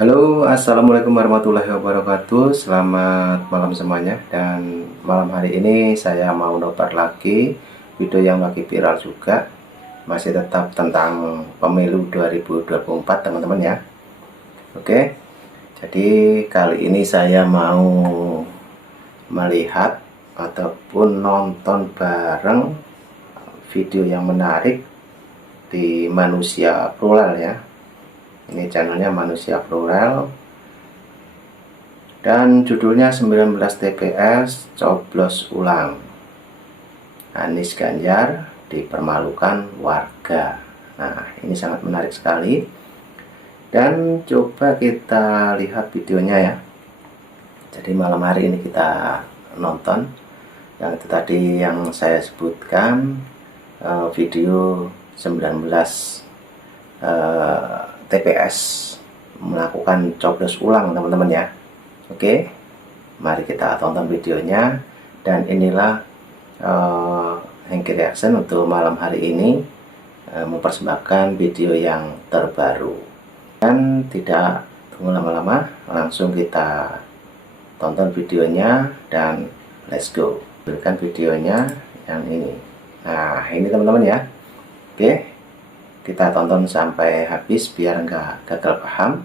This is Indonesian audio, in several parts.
Halo, assalamualaikum warahmatullahi wabarakatuh. Selamat malam semuanya. Dan malam hari ini saya mau nobar lagi video yang lagi viral juga. Masih tetap tentang pemilu 2024 teman-teman ya. Oke, jadi kali ini saya mau melihat ataupun nonton bareng video yang menarik di Manusia Plural ya. Ini channelnya Manusia Plural dan judulnya 19 TPS coblos ulang, Anies Ganjar dipermalukan warga. Nah, ini sangat menarik sekali dan coba kita lihat videonya ya. Jadi malam hari ini kita nonton yang itu tadi yang saya sebutkan, video 19 TPS melakukan coblos ulang teman-teman ya. Oke, mari kita tonton videonya. Dan inilah Hengki Reaction untuk malam hari ini, mempersembahkan video yang terbaru. Dan tidak tunggu lama-lama, langsung kita tonton videonya dan let's go. Berikan videonya yang ini. Nah, ini teman-teman ya. Oke, kita tonton sampai habis biar nggak gagal paham,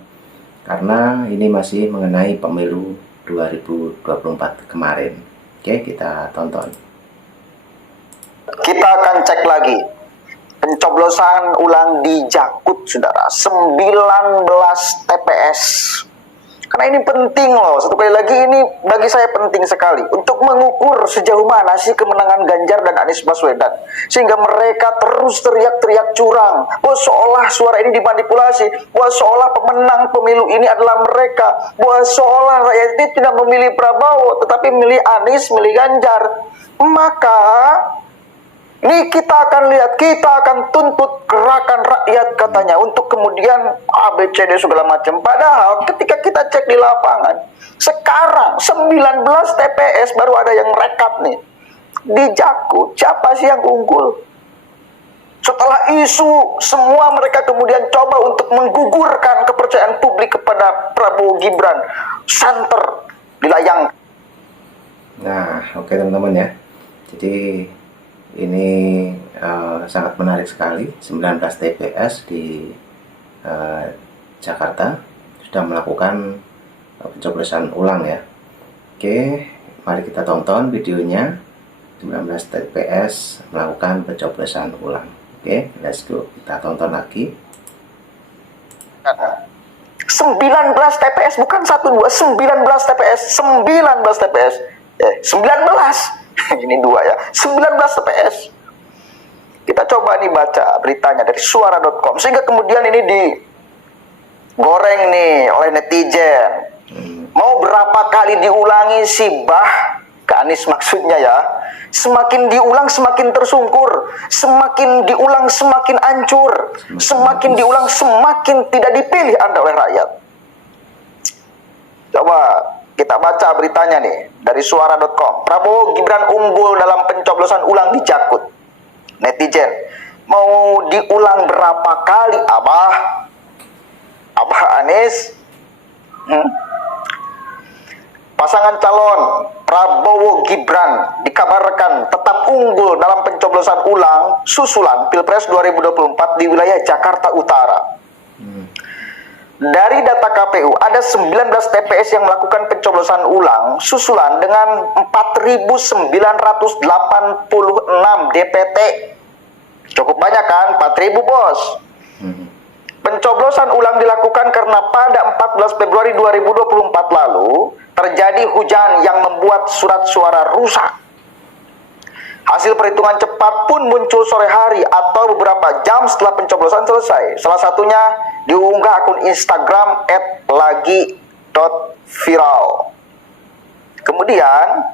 karena ini masih mengenai pemilu 2024 kemarin. Oke, kita tonton. Kita akan cek lagi pencoblosan ulang di Jakut, saudara. 19 TPS. Karena ini penting loh, satu kali lagi ini bagi saya penting sekali untuk mengukur sejauh mana sih kemenangan Ganjar dan Anies Baswedan, sehingga mereka terus teriak-teriak curang bahwa seolah suara ini dimanipulasi, bahwa seolah pemenang pemilu ini adalah mereka, bahwa seolah rakyat ini tidak memilih Prabowo tetapi memilih Anies, memilih Ganjar. Maka ini kita akan lihat, kita akan tuntut gerakan rakyat katanya untuk kemudian ABCD segala macam. Padahal ketika kita cek di lapangan, sekarang 19 TPS baru ada yang rekap nih. Di Jakut, siapa sih yang unggul? Setelah isu, semua mereka kemudian coba untuk menggugurkan kepercayaan publik kepada Prabowo Gibran. Santer, dilayang. Nah, oke teman-teman ya. Jadi ini sangat menarik sekali. 19 TPS di Jakarta sudah melakukan pencoblosan ulang ya. Oke, mari kita tonton videonya. 19 TPS melakukan pencoblosan ulang. Oke, let's go. Kita tonton lagi. 19 TPS, bukan 1, 2, 19 TPS, 19 TPS. 19. Ini 2 ya, 19 TPS. Kita coba nih baca beritanya dari suara.com, sehingga kemudian ini digoreng nih oleh netizen. Mau berapa kali diulangi si Bah ke Anies maksudnya ya. Semakin diulang semakin tersungkur, semakin diulang semakin hancur, semakin diulang semakin tidak dipilih Anda oleh rakyat. Coba kita baca beritanya nih dari suara.com. Prabowo Gibran unggul dalam pencoblosan ulang di Jakut. Netizen, mau diulang berapa kali Abah? Abah Anies? Pasangan calon Prabowo Gibran dikabarkan tetap unggul dalam pencoblosan ulang susulan Pilpres 2024 di wilayah Jakarta Utara. Dari data KPU, ada 19 TPS yang melakukan pencoblosan ulang susulan dengan 4.986 DPT. Cukup banyak kan? 4.000 bos. Pencoblosan ulang dilakukan karena pada 14 Februari 2024 lalu terjadi hujan yang membuat surat suara rusak. Hasil perhitungan cepat pun muncul sore hari atau beberapa jam setelah pencoblosan selesai. Salah satunya diunggah akun Instagram @lagi.viral. Kemudian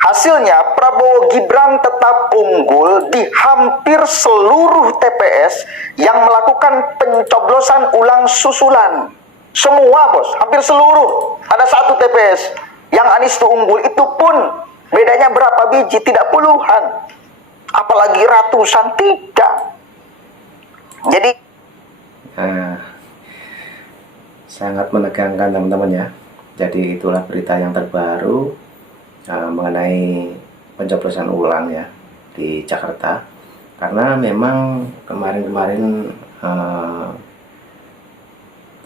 hasilnya Prabowo Gibran tetap unggul di hampir seluruh TPS yang melakukan pencoblosan ulang susulan. Semua bos, hampir seluruh. Ada 1 TPS yang Anies itu unggul, itu pun bedanya berapa biji, tidak puluhan, apalagi ratusan, tidak. Jadi sangat menegangkan teman-teman ya. Jadi itulah berita yang terbaru mengenai pencoblosan ulang ya di Jakarta. Karena memang kemarin-kemarin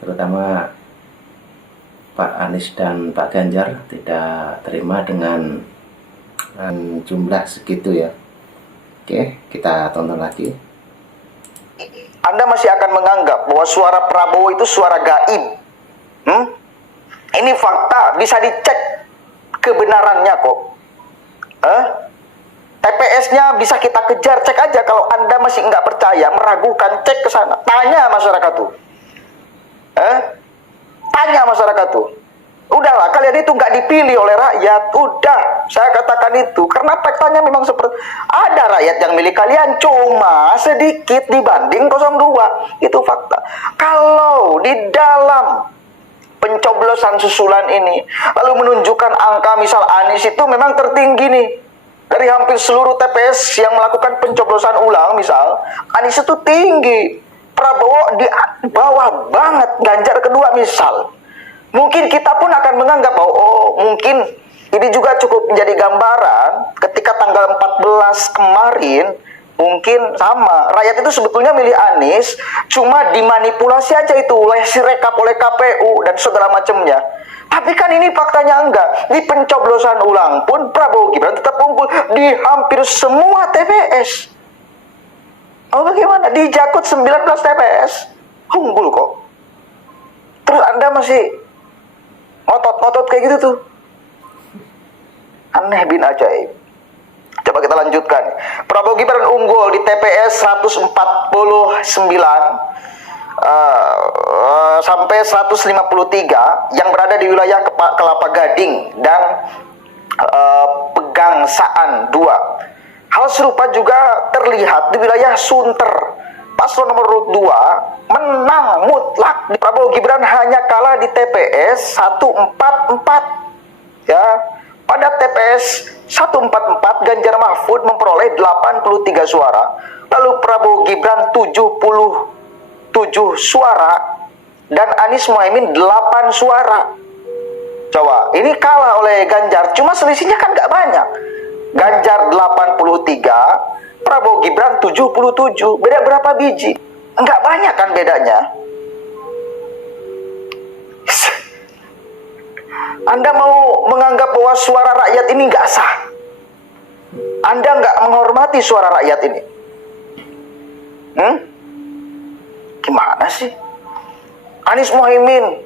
terutama Pak Anies dan Pak Ganjar tidak terima dengan jumlah segitu ya. Oke, kita tonton lagi. Anda masih akan menganggap bahwa suara Prabowo itu suara gaib. Ini fakta, bisa dicek kebenarannya kok. TPS-nya bisa kita kejar, cek aja. Kalau Anda masih nggak percaya, meragukan, cek ke sana. Tanya masyarakat tuh. Tanya masyarakat tuh. Udahlah, kalian itu nggak dipilih oleh rakyat. Udah, saya katakan itu. Karena faktanya memang seperti ada rakyat yang milih kalian cuma sedikit dibanding 02. Itu fakta. Kalau di dalam pencoblosan susulan ini lalu menunjukkan angka misal Anies itu memang tertinggi nih dari hampir seluruh TPS yang melakukan pencoblosan ulang, misal Anies itu tinggi, Prabowo di bawah banget, Ganjar kedua misal. Mungkin kita pun akan menganggap bahwa oh mungkin ini juga cukup menjadi gambaran ketika tanggal 14 kemarin mungkin sama. Rakyat itu sebetulnya milih Anies cuma dimanipulasi aja itu oleh sirekap oleh KPU dan segala macamnya. Tapi kan ini faktanya enggak. Di pencoblosan ulang pun Prabowo Gibran tetap unggul di hampir semua TPS. Oh bagaimana? Di Jakut 19 TPS unggul kok. Terus Anda masih ngotot-ngotot kayak gitu tuh. Aneh bin ajaib. Coba kita lanjutkan. Prabowo Gibran unggul di TPS 149 sampai 153 yang berada di wilayah Kelapa Gading dan Pegangsaan 2. Hal serupa juga terlihat di wilayah Sunter. Paslon nomor 2 menang mutlak di Prabowo Gibran hanya kalah di TPS 144 ya. Pada TPS 144 Ganjar Mahfud memperoleh 83 suara, lalu Prabowo Gibran 77 suara dan Anies Mohaimin 8 suara. Coba, ini kalah oleh Ganjar, cuma selisihnya kan nggak banyak. Ganjar 83, Prabowo Gibran 77, beda berapa biji? Nggak banyak kan bedanya. Anda mau menganggap bahwa suara rakyat ini nggak sah? Anda nggak menghormati suara rakyat ini? Gimana sih? Anies Mohaimin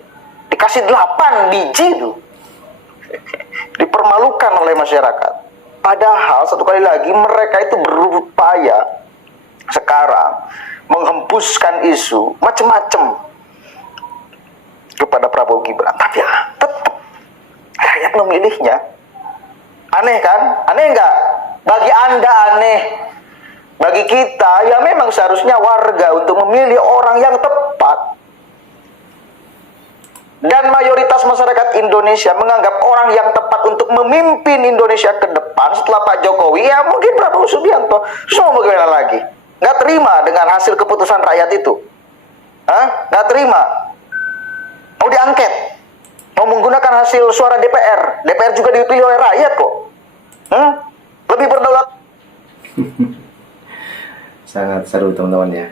dikasih 8 biji tuh. Dipermalukan oleh masyarakat. Padahal satu kali lagi mereka itu berupaya sekarang menghembuskan isu macam-macam kepada Prabowo Gibran. Tapi tetap rakyat memilihnya. Aneh kan? Aneh nggak? Bagi Anda aneh. Bagi kita ya memang seharusnya warga untuk memilih orang yang tepat. Dan mayoritas masyarakat Indonesia menganggap orang yang tepat untuk memimpin Indonesia ke depan setelah Pak Jokowi ya mungkin Prabowo Subianto. Semua bagaimana lagi? Nggak terima dengan hasil keputusan rakyat itu? Nggak terima? Mau diangket? Mau menggunakan hasil suara DPR? DPR juga dipilih oleh rakyat kok. Lebih berdaulat. Sangat seru teman-teman ya.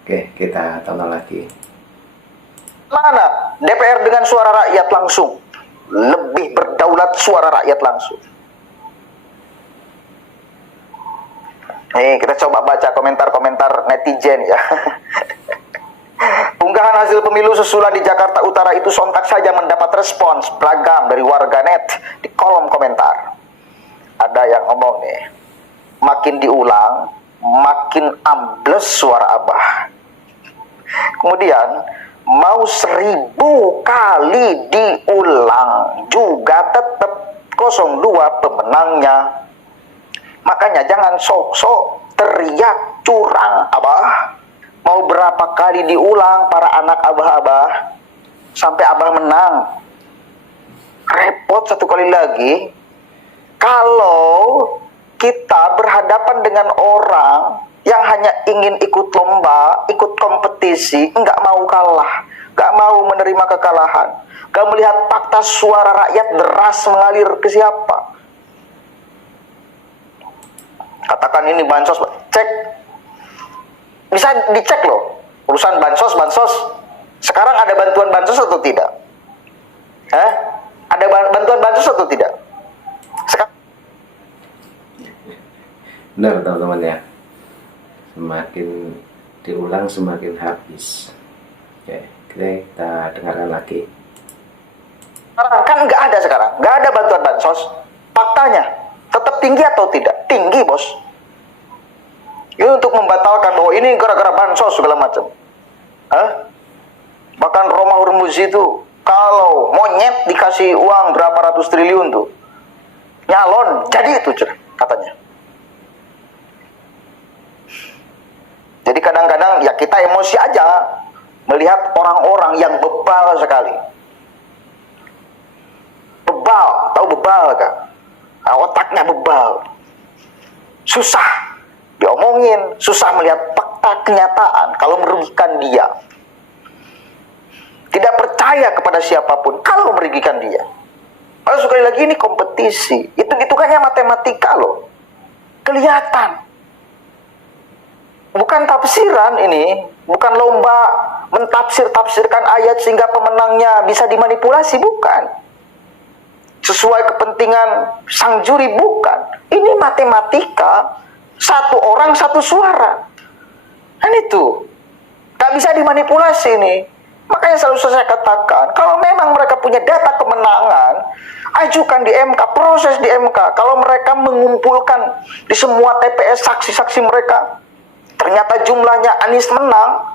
Oke, kita tonton lagi. Mana DPR dengan suara rakyat langsung? Lebih berdaulat suara rakyat langsung. Nih, kita coba baca komentar-komentar netizen ya. Unggahan hasil pemilu susulan di Jakarta Utara itu sontak saja mendapat respons beragam dari warganet di kolom komentar. Ada yang ngomong nih, makin diulang, makin ambles suara Abah. Kemudian, mau 1000 kali diulang juga tetap 02 pemenangnya. Makanya jangan sok-sok teriak curang Abah. Mau berapa kali diulang para anak Abah-abah sampai Abah menang. Repot satu kali lagi. Kalau kita berhadapan dengan orang yang hanya ingin ikut lomba, ikut kompetisi, nggak mau kalah. gak mau menerima kekalahan, gak melihat fakta suara rakyat deras mengalir ke siapa. Katakan ini bansos, cek, bisa dicek loh, urusan bansos. Sekarang ada bantuan bansos atau tidak? Ada bantuan bansos atau tidak? Sekarang Benar teman-teman ya, semakin diulang semakin habis. Oke, kita dengarkan lagi. kan nggak ada sekarang, nggak ada bantuan bansos. Faktanya tetap tinggi atau tidak? Tinggi, bos. Ini untuk membatalkan bahwa ini gara-gara bansos segala macam. Bahkan Roma Hurmuzi itu kalau monyet dikasih uang berapa ratus triliun tuh nyalon jadi itu katanya. Jadi kadang-kadang ya kita emosi aja melihat orang-orang yang bebal sekali. Bebal, tahu bebal gak? Nah, otaknya bebal. Susah diomongin, susah melihat fakta kenyataan kalau merugikan dia. Tidak percaya kepada siapapun kalau merugikan dia. Kalau sekali lagi ini kompetisi, hitung-hitungannya matematika loh. Kelihatan. Bukan tafsiran ini, bukan lomba mentafsir-tafsirkan ayat sehingga pemenangnya bisa dimanipulasi, bukan. Sesuai kepentingan sang juri, bukan. Ini matematika, satu orang satu suara. Kan itu gak bisa dimanipulasi nih. Makanya selalu saya katakan, kalau memang mereka punya data kemenangan, ajukan di MK, proses di MK. Kalau mereka mengumpulkan di semua TPS saksi-saksi mereka, ternyata jumlahnya Anies menang,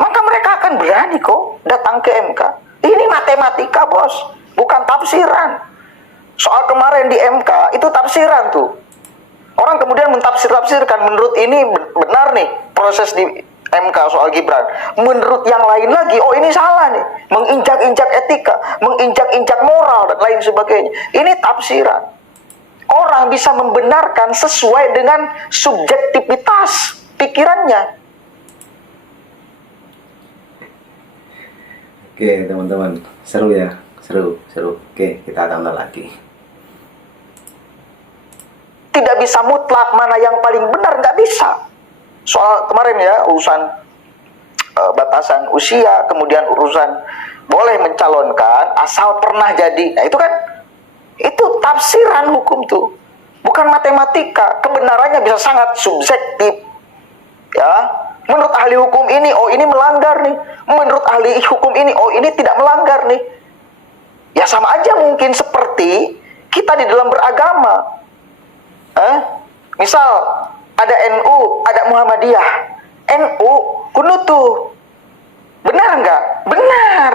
maka mereka akan berani kok datang ke MK. Ini matematika, bos, bukan tafsiran. Soal kemarin di MK itu tafsiran tuh. Orang kemudian mentafsir-tafsirkan, menurut ini benar nih proses di MK soal Gibran. Menurut yang lain lagi, oh ini salah nih, menginjak-injak etika, menginjak-injak moral dan lain sebagainya. Ini tafsiran. Orang bisa membenarkan sesuai dengan subjektivitas pikirannya. Oke teman-teman, seru ya, seru. Oke, kita tonton lagi. Tidak bisa mutlak mana yang paling benar, nggak bisa. Soal kemarin ya, urusan batasan usia, kemudian urusan boleh mencalonkan asal pernah jadi. Nah itu kan, itu tafsiran hukum tuh, bukan matematika. Kebenarannya bisa sangat subjektif. Ya, menurut ahli hukum ini, oh ini melanggar nih. Menurut ahli hukum ini, oh ini tidak melanggar nih. Ya sama aja mungkin seperti kita di dalam beragama. Misal ada NU, ada Muhammadiyah. NU kunut tuh, benar nggak? Benar.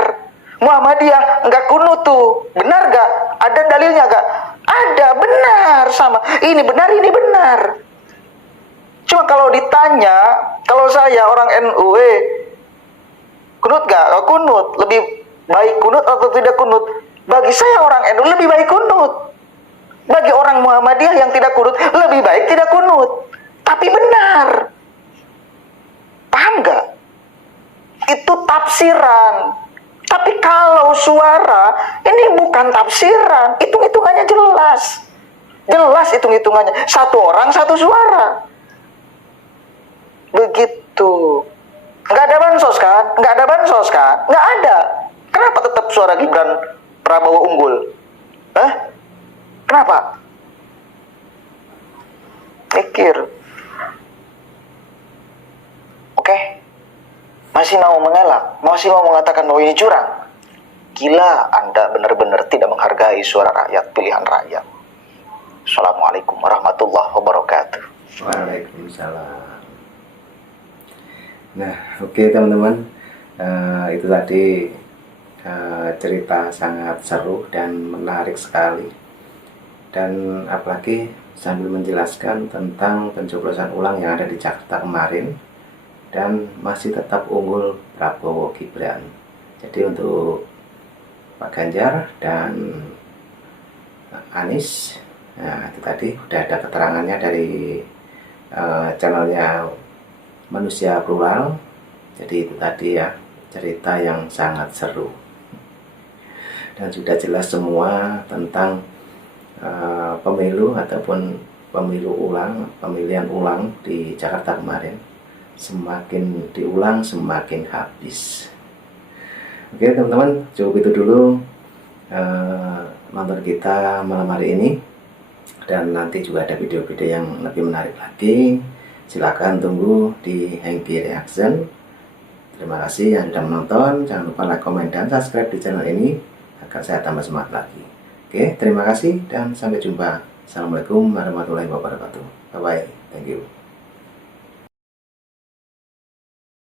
Muhammadiyah nggak kunut tuh, benar nggak? Ada dalilnya nggak? Ada, benar sama. Ini benar, ini benar. Cuma kalau ditanya, kalau saya orang NU, kunut nggak? Kunut. Lebih baik kunut atau tidak kunut? Bagi saya orang NU lebih baik kunut. Bagi orang Muhammadiyah yang tidak kunut, lebih baik tidak kunut. Tapi benar. Paham nggak? Itu tafsiran. Tapi kalau suara, ini bukan tafsiran. Hitung-hitungannya jelas. Jelas hitung-hitungannya. Satu orang, satu suara. Begitu. Nggak ada bansos kan? Nggak ada bansos kan? Nggak ada. Kenapa tetap suara Gibran Prabowo unggul? Kenapa? Mikir. Oke. Masih mau mengelak? Masih mau mengatakan bahwa ini curang? Gila, Anda benar-benar tidak menghargai suara rakyat, pilihan rakyat. Assalamualaikum warahmatullahi wabarakatuh. Waalaikumsalam. Nah, oke teman-teman, itu tadi cerita sangat seru dan menarik sekali. Dan apalagi sambil menjelaskan tentang pencoblosan ulang yang ada di Jakarta kemarin dan masih tetap unggul Prabowo Gibran. Jadi untuk Pak Ganjar dan Anies, nah itu tadi udah ada keterangannya dari channelnya Manusia Plural. Jadi itu tadi ya, cerita yang sangat seru. Dan sudah jelas semua tentang pemilu ataupun pemilihan ulang di Jakarta kemarin. Semakin diulang semakin habis. Oke teman-teman, cukup itu dulu nonton kita malam hari ini. Dan nanti juga ada video-video yang lebih menarik lagi. Silahkan tunggu di Hengki Reaction. Terima kasih yang sudah menonton. Jangan lupa like, komen, dan subscribe di channel ini agar saya tambah semangat lagi. Oke, terima kasih dan sampai jumpa. Assalamualaikum warahmatullahi wabarakatuh. Bye bye. Thank you.